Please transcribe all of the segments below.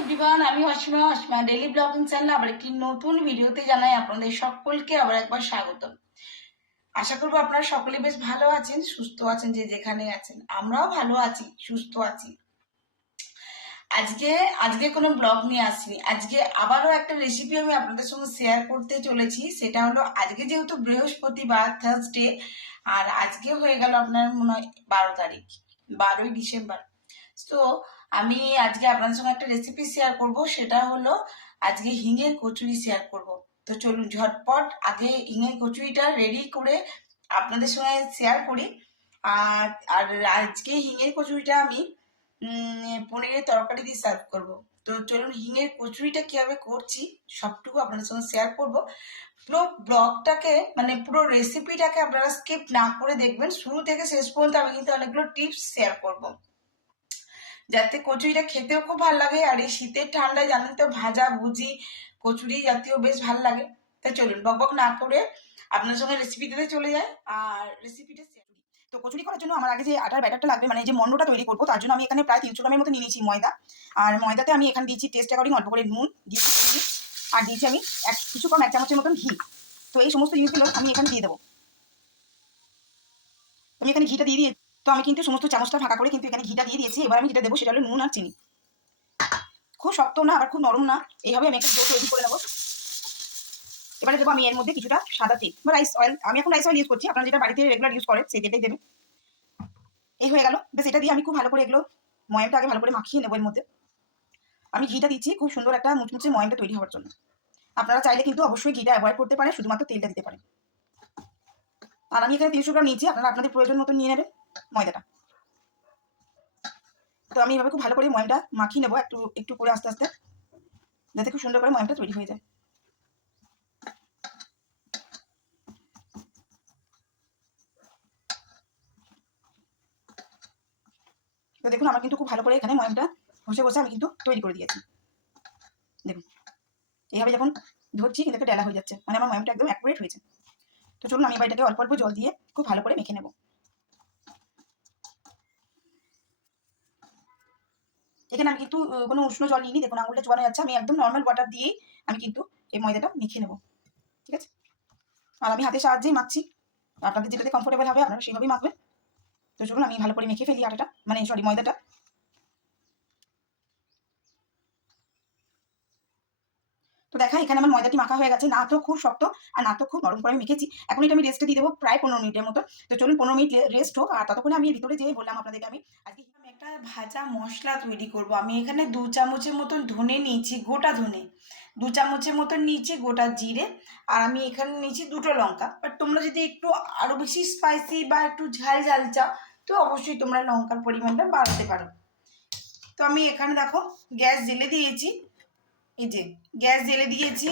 Everyone, আমি Asima daily blogging channel আবার একটি নতুন ভিডিওতে জানাই আপনাদের সকলকে আবার একবার স্বাগত। আশা করবো আপনারা সকলে বেশ ভালো আছেন, সুস্থ আছেন, যে যেখানে আছেন। আমরাও ভালো আছি, সুস্থ আছি। আজকে আজকে কোনো ব্লগ নিয়ে আসিনি। আজকে আবারও একটা রেসিপি আমি আপনাদের সঙ্গে শেয়ার করতে চলেছি। সেটা হলো, আজকে যেহেতু বৃহস্পতিবার, থার্সডে, আর আজকে হয়ে গেল আপনার মনে হয় 12 তারিখ, 12ই ডিসেম্বর। তো আমি আজকে আপনাদের সঙ্গে একটা রেসিপি শেয়ার করব। সেটা হলো আজকে হিঙের কচুরি শেয়ার করব। তো চলুন ঝটপট আগে হিঙের কচুরিটা রেডি করে আপনাদের সঙ্গে শেয়ার করি। আর আর আজকে হিঙের কচুরিটা আমি পনিরের তরকারি দিয়ে সার্ভ করব। তো চলুন হিঙের কচুরিটা কিভাবে করছি সবটুকু আপনাদের সঙ্গে শেয়ার করব। পুরো ব্লগটাকে মানে পুরো রেসিপিটাকে আপনারা স্কিপ না করে দেখবেন, শুরু থেকে শেষ পর্যন্ত আমি কিন্তু অনেকগুলো টিপস শেয়ার করব, যাতে কচুরিটা খেতেও খুব ভালো লাগে। আর এই শীতের ঠান্ডায় জানেন তো, ভাজা ভুজি কচুরি জাতীয় বেশ ভালো লাগে। তাই চলুন বকবক না করে আপনার সঙ্গে রেসিপিটাতে চলে যায় আর রেসিপিটা শেয়ার করি। তো কচুরি করার জন্য আমার আগে যে আটার ব্যাটারটা লাগবে, মানে যে মন্ডটা তৈরি করবো, তার জন্য আমি এখানে প্রায় 300 গ্রামের মতো নিয়ে নিয়েছি ময়দা। আর ময়দাতে আমি এখানে দিয়েছি টেস্ট অ্যাকর্ডিং অল্প করে নুন দিয়েছি, চিনি, আর দিয়েছি আমি কিছু কম 1 চামচের মতন ঘি। তো এই সমস্ত জিনিসগুলো আমি এখানে দিয়ে দেবো। আমি এখানে ঘিটা দিয়ে দিয়েছি। তো আমি কিন্তু সমস্ত চামচটা ফাঁকা করে কিন্তু এখানে ঘিটা দিয়ে দিয়েছি। এবার আমি যেটা দেবো সেটা হলো নুন আর চিনি। খুব শক্ত না আবার খুব নরম না, এইভাবে আমি একটা ডো তৈরি করে নেবো। এবারে দেবো আমি এর মধ্যে কিছুটা সাদা তেল বা রাইস অয়েল। আমি এখন রাইস অয়েল ইউজ করছি, আপনারা যেটা বাড়িতে রেগুলার ইউজ করেন সেই তেলটাই দেবেন। এই হয়ে গেল। বেশ, এটা দিয়ে আমি খুব ভালো করে এগুলো ময়ামটা আগে ভালো করে মাখিয়ে নেবো। এর মধ্যে আমি ঘিটা দিচ্ছি খুব সুন্দর একটা মুচমুচে ময়ামটা তৈরি হওয়ার জন্য। আপনারা চাইলে কিন্তু অবশ্যই ঘিটা অ্যাভয়েড করতে পারেন, শুধুমাত্র তেলটা দিতে পারেন। আর আমি এখানে 300 গ্রাম নিয়েছি, আপনারা আপনাদের প্রয়োজন মতো নিয়ে নেবেন ময়দাটা। তো আমি এভাবে খুব ভালো করে ময়ামটা মাখিয়ে নেবো একটু একটু করে আস্তে আস্তে, যাতে খুব সুন্দর করে ময়ামটা তৈরি হয়ে যায়। তো দেখুন আমার কিন্তু খুব ভালো করে এখানে ময়ামটা ঘষে ঘষে আমি কিন্তু তৈরি করে দিয়েছি। দেখুন এইভাবে যখন ধরছি কিন্তু একটা ডেলা হয়ে যাচ্ছে, মানে আমার ময়ামটা একদম অ্যাকুরেট হয়েছে। তো চলুন আমি এটাকে অল্প অল্প জল দিয়ে খুব ভালো করে মেখে নেব। এখানে আমি কিন্তু কোনো উষ্ণ জল নিইনি, দেখুন আঙুলটা চোবানো যাচ্ছে। আমি একদম নর্মাল ওয়াটার দিয়েই আমি কিন্তু এই ময়দাটা মেখে নেব, ঠিক আছে? আর আমি হাতের সাহায্যেই মাখছি, আপনাদের যেটাতে কমফোর্টেবল হবে আপনারা সেভাবেই মাখবেন। তো চলুন আমি ভালো করে মেখে ফেলি আটাটা, মানে সরি ময়দাটা। তো দেখা এখানে আমার ময়দাটি মাখা হয়ে গেছে, না তো খুব শক্ত আর না তো খুব নরম করে আমি মেখেছি। এখন এটা আমি রেস্টে দিয়ে দেবো প্রায় 15 মিনিটের মতো। তো চলুন 15 মিনিট রেস্ট হোক, আর ততক্ষণে আমি ভিতরে যেয়ে বললাম আপনাদেরকে আমি আজকে একটা ভাজা মশলা তৈরি করব। আমি এখানে 2 চামচের মতন ধনে নিয়েছি, গোটা ধনে 2 চামচের মতন নিয়েছি, গোটা জিরে, আর আমি এখানে নিয়েছি 2টো লঙ্কা। বাট তোমরা যদি একটু আরো বেশি স্পাইসি বা একটু ঝাল ঝাল চাও, তো অবশ্যই তোমরা লঙ্কার পরিমাণটা বাড়াতে পারো। তো আমি এখানে দেখো গ্যাস জেলে দিয়েছি, এই যে গ্যাস জেলে দিয়েছি।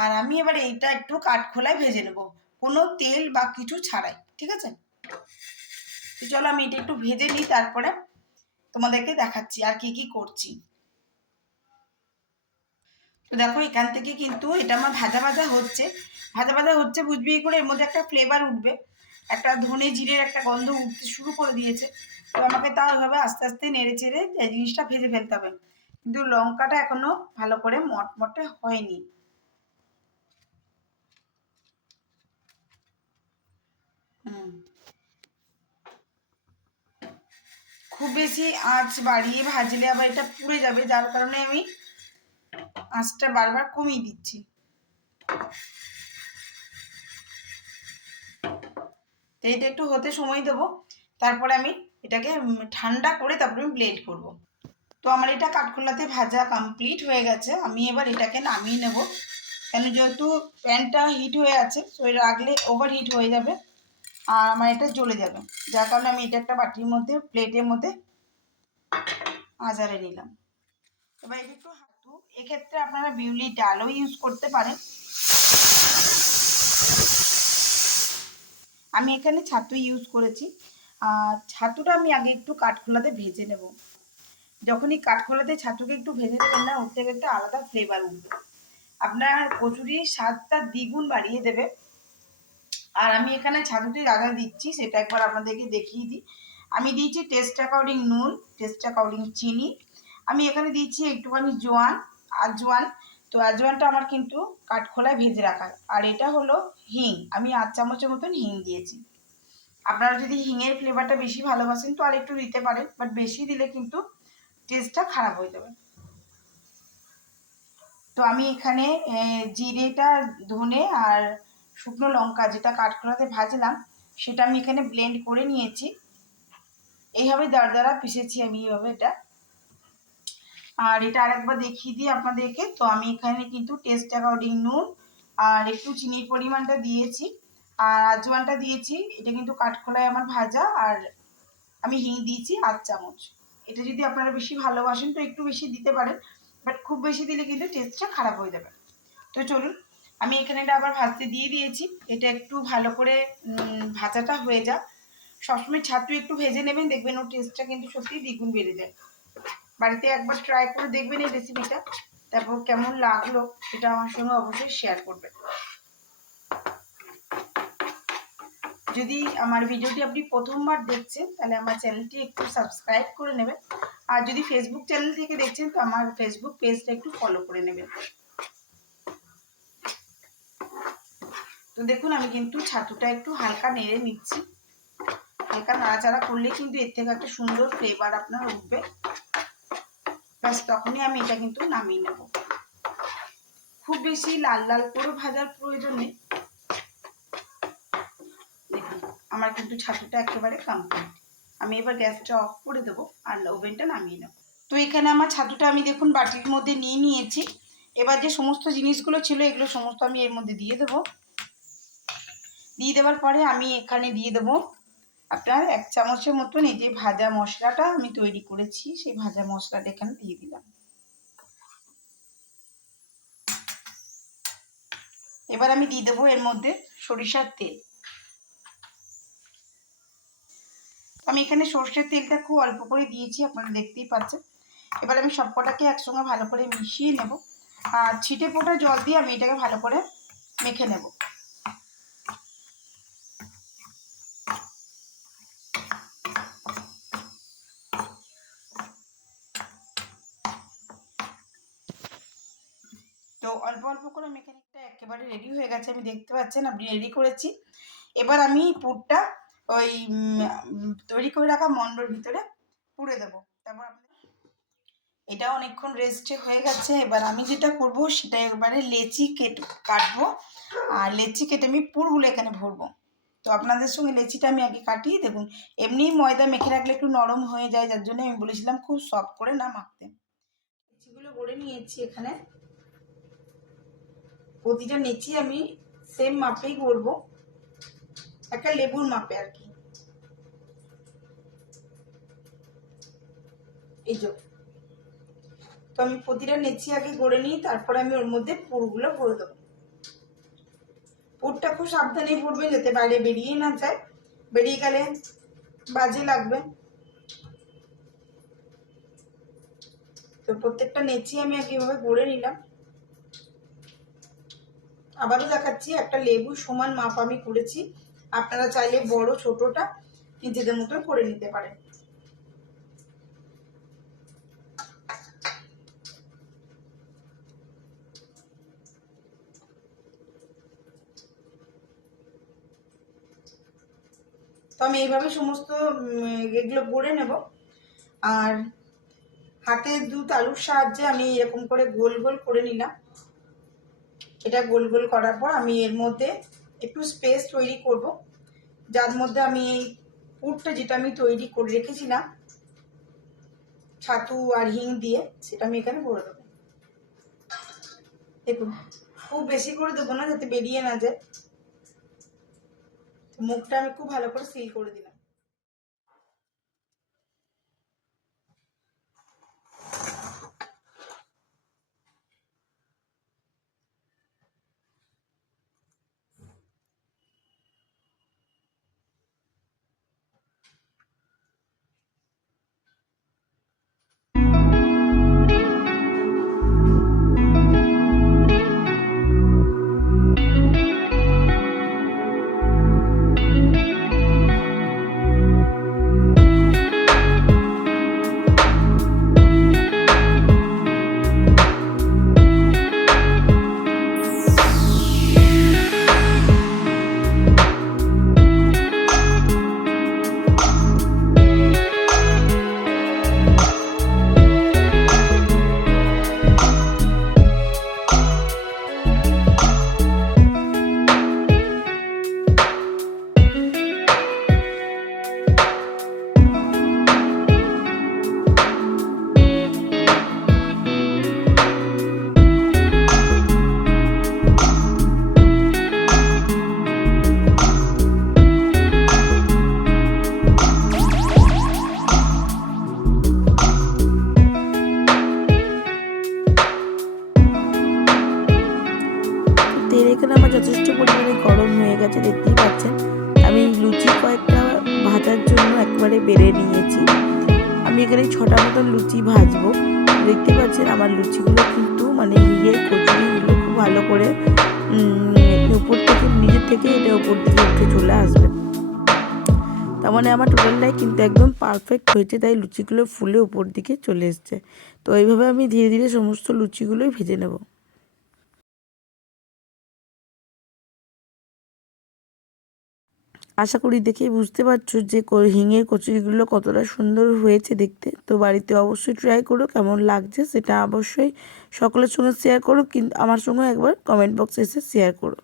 আর আমি এবার এইটা একটু কাঠখোলায় ভেজে নেব, কোনো তেল বা কিছু ছাড়াই, ঠিক আছে? তো চলো আমি এটা একটু ভেজে নিই, তারপরে তোমাদেরকে দেখাচ্ছি আর কি কি করছি। তো দেখো এখান থেকে কিন্তু এটা আমার ভাজা ভাজা হচ্ছে, ভাজা ভাজা হচ্ছে বুঝবি করে এর মধ্যে একটা ফ্লেভার উঠবে, একটা ধনে জিরের একটা গন্ধ উঠতে শুরু করে দিয়েছে। তো আমাকে তাও এভাবে আস্তে আস্তে নেড়ে চেড়ে এই জিনিসটা ভেজে ফেলতে হবে। কিন্তু লঙ্কাটা এখনো ভালো করে মটমটে হয়নি। হুম, খুব বেশি আঁচ বাড়িয়ে ভাজলে আবার এটা পুড়ে যাবে, যার কারণে আমি আঁচটা বারবার কমিয়ে দিচ্ছি। তো এটা একটু হতে সময় দেবো, তারপরে আমি এটাকে ঠান্ডা করে তারপরে আমি ব্লেন্ড করব। তো আমার এটা কাঠখোলাতে ভাজা কমপ্লিট হয়ে গেছে। আমি এবার এটাকে নামিয়ে নেব, কেন যেহেতু প্যানটা হিট হয়ে আছে, তো এটা রাখলে ওভার হিট হয়ে যাবে আর আমার এটা জ্বলে যাবে, যার কারণে আমি এটা একটা বাটির মধ্যে প্লেটের মধ্যে আজারে নিলাম। এবার এটা একটু হাঁটু, এক্ষেত্রে আপনারা বিউলি ডালও ইউজ করতে পারেন। আমি এখানে ছাতু ইউজ করেছি। আর ছাতুটা আমি আগে একটু কাঠখোলাতে ভেজে নেব। যখনই কাঠখোলাতে ছাতুকে একটু ভেজে নেবেন না, ওর থেকে একটা আলাদা ফ্লেভার উঠবে, আপনার কচুরির স্বাদটা দ্বিগুণ বাড়িয়ে দেবে। আর আমি এখানে ছাতুতে যা যা দিচ্ছি সেটা একবার আপনাদেরকে দেখিয়ে দিই। আমি দিয়েছি টেস্ট অ্যাকর্ডিং নুন, টেস্ট অ্যাকর্ডিং চিনি, আমি এখানে দিচ্ছি একটুখানি আজওয়ান। তো আজওয়ানটা আমার কিন্তু কাঠখোলায় ভেজে রাখা। আর এটা হলো হিং, আমি 8 চামচের মতন হিং দিয়েছি। আপনারা যদি হিঙের ফ্লেভারটা বেশি ভালোবাসেন তো আর একটু দিতে পারেন, বাট বেশি দিলে কিন্তু টেস্টটা খারাপ হয়ে যাবে। তো আমি এখানে জিরেটা, ধনে আর শুকনো লঙ্কা যেটা কাঠখোলাতে ভাজলাম সেটা আমি এখানে ব্লেন্ড করে নিয়েছি। এইভাবে দাঁড়া পিষেছি আমি এইভাবে এটা। আর এটা আরেকবার দেখিয়ে দিই আপনাদেরকে। তো আমি এখানে কিন্তু টেস্ট অ্যাকর্ডিং নুন আর একটু চিনির পরিমাণটা দিয়েছি, আর আজওয়ানটা দিয়েছি। এটা কিন্তু কাঠখোলায় আমার ভাজা, আর আমি হিং দিয়েছি 8 চামচ। এটা যদি আপনারা বেশি ভালোবাসেন তো একটু বেশি দিতে পারেন, বাট খুব বেশি দিলে কিন্তু টেস্টটা খারাপ হয়ে যাবে। তো চলুন, আমি এখানে এটা আবার ভাজতে দিয়ে দিয়েছি। এটা একটু ভালো করে ভাজাটা হয়ে যাক। সবসময় ছাতু একটু ভেজে নেবেন, দেখবেন ওর টেস্টটা কিন্তু সত্যিই দ্বিগুণ বেড়ে যায়। বাড়িতে একবার ট্রাই করে দেখবেন এই রেসিপিটা, তারপর কেমন লাগলো এটা আমার সঙ্গে অবশ্যই শেয়ার করবেন। যদি আমার ভিডিওটি আপনি প্রথমবার দেখছেন তাহলে আমার চ্যানেলটি একটু সাবস্ক্রাইব করে নেবেন, আর যদি ফেসবুক চ্যানেল থেকে দেখছেন তো আমার ফেসবুক পেজটা একটু ফলো করে নেবেন। তো দেখুন আমি কিন্তু ছাতুটা একটু হালকা নেড়ে নিচ্ছি। হালকা নাড়াচাড়া করলে কিন্তু এর থেকে একটা সুন্দর ফ্লেভার আপনার উঠবে। ব্যাস তখনই আমি এটা কিন্তু নামিয়ে নেব। খুব বেশি লাল লাল করে ভাজার প্রয়োজন নেই। দেখুন আমার কিন্তু ছাতুটা একেবারে কমপ্লিট। আমি এবার গ্যাসটা অফ করে দেবো আর ওভেনটা নামিয়ে নেব। তো এখানে আমার ছাতুটা আমি দেখুন বাটির মধ্যে নিয়ে নিয়েছি। এবার যে সমস্ত জিনিসগুলো ছিল এগুলো সমস্ত আমি এর মধ্যে দিয়ে দেবো। দিয়ে দেওয়ার পরে আমি এখানে দিয়ে দেবো আপনার 1 চামচের মতন এই যে ভাজা মশলাটা আমি তৈরি করেছি, সেই ভাজা মশলাটা এখানে দিয়ে দিলাম। এবার আমি দিয়ে দেবো এর মধ্যে সরিষার তেল। আমি এখানে সর্ষের তেলটা খুব অল্প করে দিয়েছি, আপনারা দেখতেই পাচ্ছেন। এবার আমি সবকটাকে একসঙ্গে ভালো করে মিশিয়ে নেব, আর ছিটে ফোটা জল দিয়ে আমি এটাকে ভালো করে মেখে নেব। তো অল্প অল্প করে মেকানিকটা একেবারে রেডি হয়ে গেছে, আমি দেখতে পাচ্ছেন আপনি রেডি করেছি। এবার আমি পুরটা ওই তৈরি করে রাখা মন্ডর ভিতরে পুরে দেবো। তারপর এটা অনেকক্ষণ রেস্টে হয়ে গেছে। এবার আমি যেটা করব সেটা এবারে লেচি কাটবো, আর লেচি কেটে আমি পুরগুলো এখানে ভরবো। তো আপনাদের সঙ্গে লেচিটা আমি আগে কাটিয়ে দেখুন। এমনি ময়দা মেখে রাখলে একটু নরম হয়ে যায়, যার জন্য আমি বলেছিলাম খুব সফট করে না মাখতে। লেচিগুলো গড়ে নিয়েছি এখানে। প্রতিটা নেচি আমি সেম মাপেই করবো, একটা লেবুর মাপে আর কি। এই যে তো আমি প্রতিটা নেচি আগে গড়ে নিই, তারপরে আমি ওর মধ্যে পুরগুলো ভরে দেবো। পুরটা খুব সাবধানে ভরবেন যাতে বাইরে বেরিয়ে না যায়, বেরিয়ে গেলে বাজে লাগবে। তো প্রত্যেকটা নেচি আমি আগে এভাবে গড়ে নিলাম। আবারও দেখাচ্ছি, একটা লেবু সমান মাপ আমি করেছি। আপনারা চাইলে বড় ছোটটা নিজেদের মতো করে নিতে পারেন। তো আমি এইভাবে সমস্ত এগুলো গড়ে নেব, আর হাতের 2 তালুর সাহায্যে আমি এরকম করে গোল গোল করে নিলাম। এটা গোল গোল করার পর আমি এর মধ্যে একটু স্পেস তৈরি করব, যার মধ্যে আমি এই পুরটা যেটা আমি তৈরি করে রেখেছিলাম ছাতু আর হিং দিয়ে, সেটা আমি এখানে ভরে দেবো। দেখুন খুব বেশি করে দেবো না যাতে বেরিয়ে না যায়। মুখটা আমি খুব ভালো করে সিল করে দিলাম। যথেষ্ট পরিমাণে গরম হয়ে গেছে, দেখতেই পাচ্ছেন। আমি লুচি কয়েকটা ভাজার জন্য একবারে বেড়ে নিয়েছি। আমি এখানে 6টা মতন লুচি ভাজবো। দেখতে পাচ্ছেন আমার লুচিগুলো কিন্তু মানে নিজের কচুরিগুলো খুব ভালো করে উপর থেকে নিজের থেকে এটা উপর দিকে উঠে চলে আসবে। তার মানে আমার টোটালটাই কিন্তু একদম পারফেক্ট হয়েছে, তাই লুচিগুলো ফুলে উপর দিকে চলে এসছে। তো এইভাবে আমি ধীরে ধীরে সমস্ত লুচিগুলোই ভেজে নেব। আশা করি দেখেই বুঝতে পারছো যে হিঙের কচুরিগুলো কতটা সুন্দর হয়েছে দেখতে। তো বাড়িতে অবশ্যই ট্রাই করো, কেমন লাগছে সেটা অবশ্যই সকলের সঙ্গে শেয়ার করো, কিন্তু আমার সঙ্গে একবার কমেন্ট বক্সে এসে শেয়ার করো।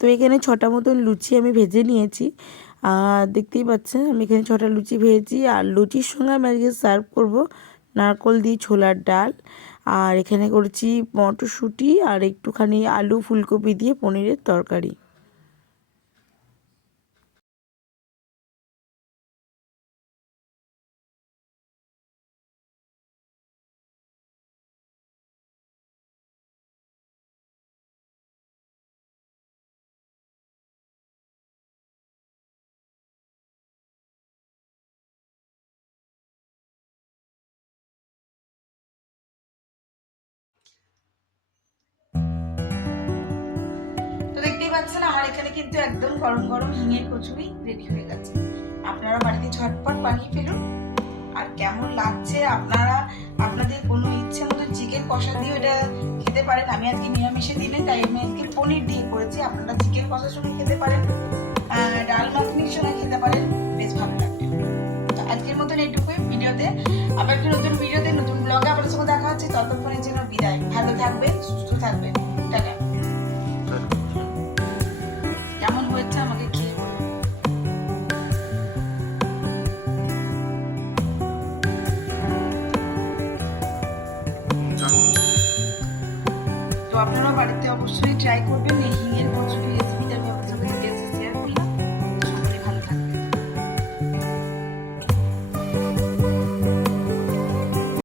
তো এখানে 6টা মতন লুচি আমি ভেজে নিয়েছি। দেখতেই পাচ্ছেন আমি এখানে 6টা লুচি ভেজেছি। আর লুচির সঙ্গে আমি আজকে সার্ভ করব নারকোল দিয়ে ছোলার ডাল। আর এখানে করেছি মটরশুঁটি আর একটুখানি আলু ফুলকপি দিয়ে পনিরের তরকারি। তো দেখতেই পাচ্ছেন আমার এখানে কিন্তু একদম গরম গরম হিঙের কচুরি রেডি হয়ে গেছে। আপনারা বাড়িতে ঝটপট বানিয়ে ফেলুন। আর কেমন লাগছে আপনারা আপনাদের কোনো ইচ্ছে মতো চিকেন কষা দিয়ে এটা খেতে পারেন। আমি আজকে নিরামিষের দিনে তাই আমি আজকে পনির দিয়ে করেছি। আপনারা চিকেন কষার সঙ্গে খেতে পারেন, ডাল মাখনির সঙ্গে খেতে পারেন, বেশ ভালো লাগবে। তো আজকের মতন এইটুকুই ভিডিওতে। আবার কি নতুন ভিডিওতে নতুন ব্লগে আপনার সঙ্গে দেখা হচ্ছে। ততক্ষণের জন্য বিদায়। ভালো থাকবেন, সুস্থ থাকবেন। টাটা। কেমন হয়েছে আমাকে খেয়ে বলুন। তো আপনারা বাড়িতে অবশ্যই ট্রাই করবেন এই হিঙের কচুরি রেসিপি।